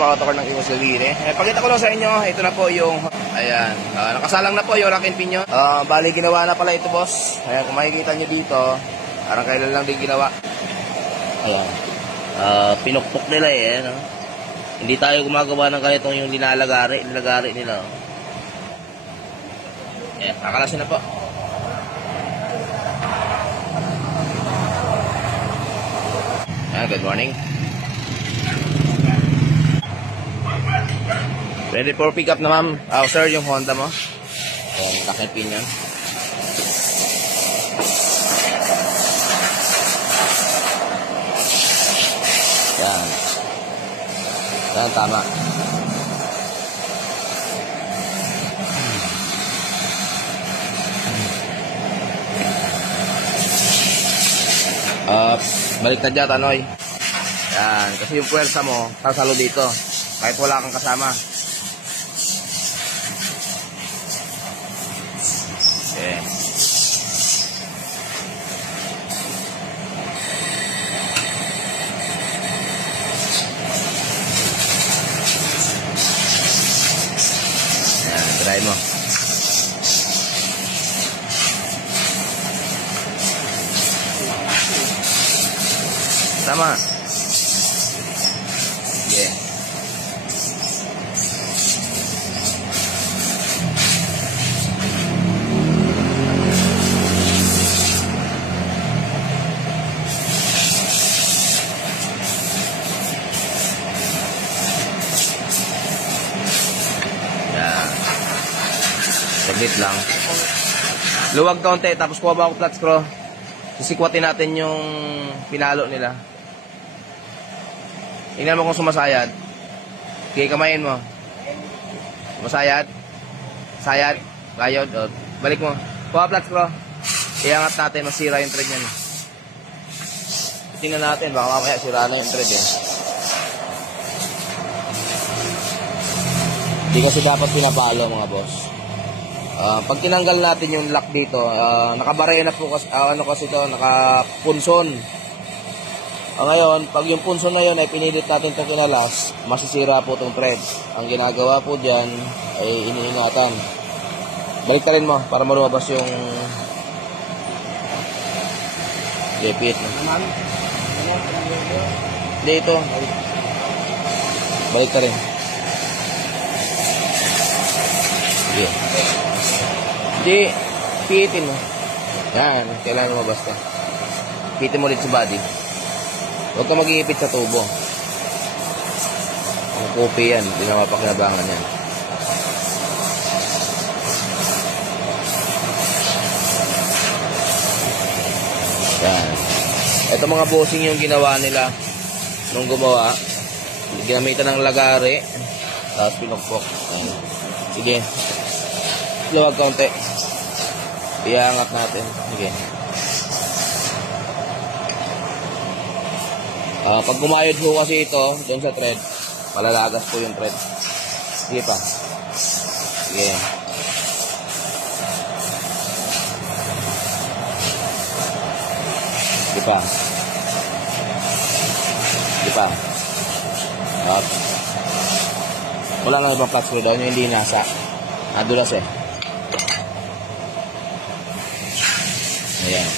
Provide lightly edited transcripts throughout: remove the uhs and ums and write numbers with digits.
Makatakor ng Iwas Lawire. Pakita ko lang sa inyo, ito na po yung, ayan, nakasalang na po yung rack and pinion. Bali, ginawa na pala ito, boss. Ayan, kung makikita nyo dito, parang kailan lang din ginawa. Ayan, pinukpok nila eh, no? Hindi tayo gumagawa ng ganitong yung linalagari nila. Ayan, kakalasin na po. Ayan, good morning. Ready for pick up na, ma'am. Sir, yung Honda mo. Ayan, rack and pinion. Yan. Yan, tama. Balik na dyan, Tanoy. Yan, kasi yung puwersa mo, sasalo dito. Kahit wala kang kasama. Okay. Yan, try mo. Tama. Yeah. Saglit lang. Luwag kaunti, tapos kuha ba ako flat screw. Sisikwatin natin yung pinalo nila. Tingnan mo kung sumasayad. Okay, kamayin mo. Sumasayad. Sayad. Kayod. O, balik mo. Kuha flat screw. Iangat natin, masira yung thread niyan. Tingnan natin, baka mamaya sira na yung thread eh. Hindi kasi dapat pinapalo, mga boss. Pag tinanggal natin yung lock dito, nakabaraya na po kasi, kasi ito, nakapunson. Ngayon, pag yung punson na yun ay pinilit natin itong kinalas, masisira po itong thread. Ang ginagawa po dyan ay iniingatan. Balik ka rin mo para malumabas yung lepit. Hindi ito. Balik ka rin. Sige. Hindi, pihitin mo. Yan, kailangan lumabas ka. Pihitin mo ulit sa body. Huwag ka mag-iipit sa tubo. Ang kopi yan, hindi na mapakinabangan yan. Yan. Ito mga bossing yung ginawa nila nung gumawa. Ginamitan ng lagari. Tapos pinukpok. Yan. Sige. Luwag kaunti. Iangat natin. Sige. Pag gumayod po kasi ito, doon sa thread, malalagas po yung thread. Sige pa. Sige. Sige pa. Sige pa. Up. Wala nga ibang flat screw down, yung hindi nasa. Nadulas eh. Ayan.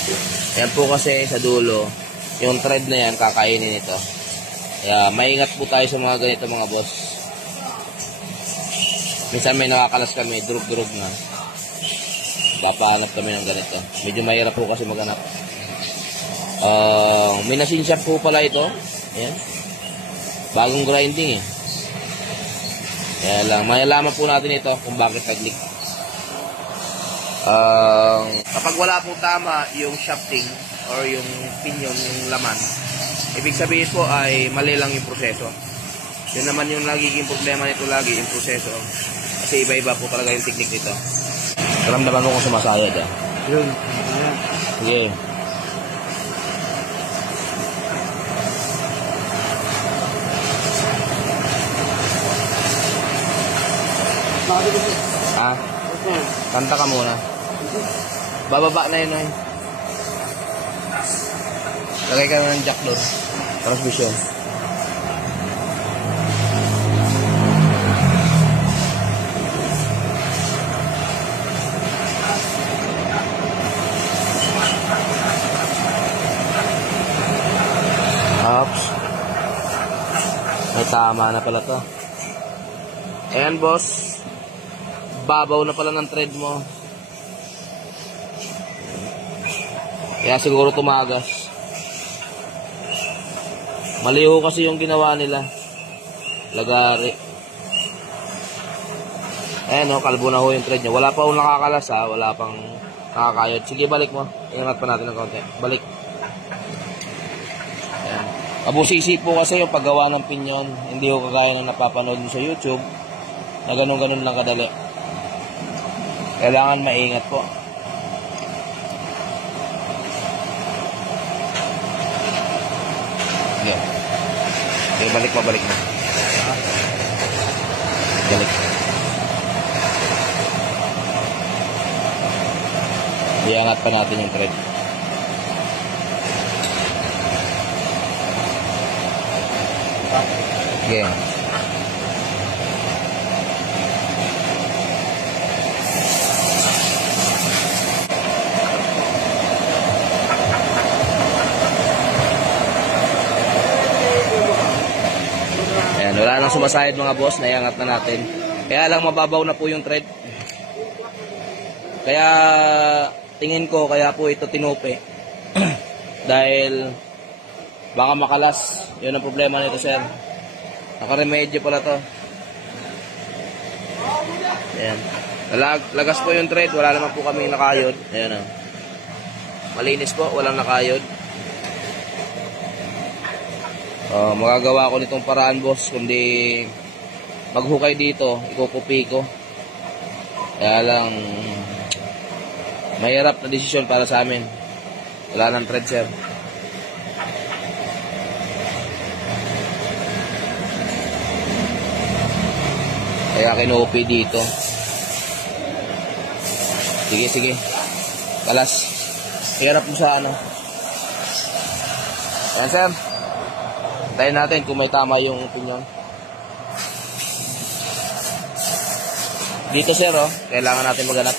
Ayan po kasi sa dulo, yung thread na yan, kakainin ito. Kaya, maingat po tayo sa mga ganito, mga boss. Minsan may nakakalas kami, durug-durug na. Papahanap kami ng ganito. Medyo mahirap po kasi maghanap. May machine shop po pala ito. Ayan. Bagong grinding eh. Kaya lang, malalaman po natin ito kung bakit nag-leak. Kapag wala po tama yung shafting or yung pinion, yung laman, ibig sabihin po ay mali lang yung proseso. Yun naman yung nagiging problema nito lagi, yung proseso. Kasi iba-iba po talaga yung technique nito. Karamdaman mo kung sumasayad ah. Yun. Sige. Ha? Kanta ka muna. Bababa na yun eh. Lagay ka ng jack doon. Transmission. Ay, tama na pala to. Ayan, boss. Babaw na pala ng thread mo. Kaya siguro tumagas. Maliho kasi yung ginawa nila. Lagari. Ayan o, kalbo na ho yung thread nyo. Wala pa ho nakakalas ha. Wala pang nakakayod. Sige, balik mo. Ingat pa natin ng konti. Balik. Ayan. Abusisi po kasi yung paggawa ng pinyon. Hindi ho kagaya ng napapanood sa YouTube. Na ganun-ganun lang kadali. Kailangan maingat po. Sige. Okay, balik mo. Balik. Iangat pa natin yung thread. Okay. Ayan, wala nang sumasahid mga boss, naiangat na natin. Kaya lang mababaw na po yung thread. Kaya tingin ko kaya po ito tinupi. Dahil baka makalas. Yun ang problema nito, sir. Nakaremedyo pala to. Ayan. Lagas po yung thread, wala naman po kami nakayod. Ayan o. Malinis po, walang nakayod. Magagawa ko nitong paraan, boss, kundi maghukay dito, ikukupi ko. Kaya lang mahirap na desisyon para sa amin. Wala nang thread, sir. Kaya kinuupi dito. Sige. Kalas. Hirap mo sa ano. Ayan, sir. Tayo natin kung may tama yung pinyon. Dito, sir, oh. Kailangan natin maghanap.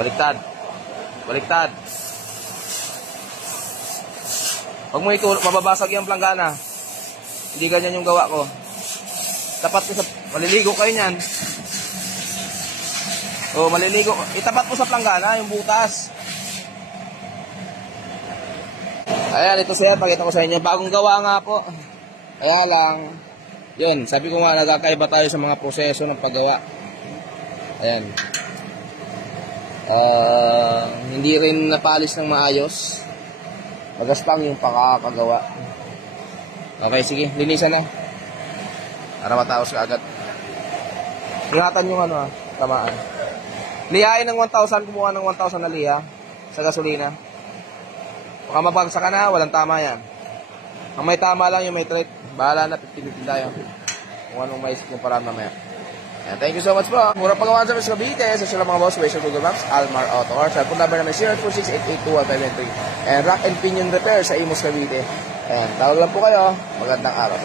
Baliktad. Huwag mo mababasag yung planggana. Hindi ganyan yung gawa ko. Tapat mo sa... Maliligo kayo niyan. Maliligo. Itapat mo sa planggana yung butas. Ayan, ito sir, pakita ko sa inyo. Bagong gawa nga po. Kaya lang, yun, sabi ko nga, nagkakaiba tayo sa mga proseso ng paggawa. Ayan. Hindi rin napalis ng maayos. Magaspang yung pakakagawa. Okay, sige, linisan na. Para mataos ka agad. Ingatan yung tamaan. Lihain ng 1,000, kumuha ng 1,000 na liha sa gasolina. Baka mabagsak ka na, walang tama yan. Ang may tama lang yung may thread. Bahala na, 50-50 tayo. Kung anong maisip mo para mamaya. And thank you so much po. Mura pagawa sa Cavite. Sa sila mga boss, Waze Google Maps, Almar Auto. Or sa phone number namin 046-882-1593. And Rack and Pinion Repair sa Imus Cavite. Ayan, tawag lang po kayo. Magandang araw.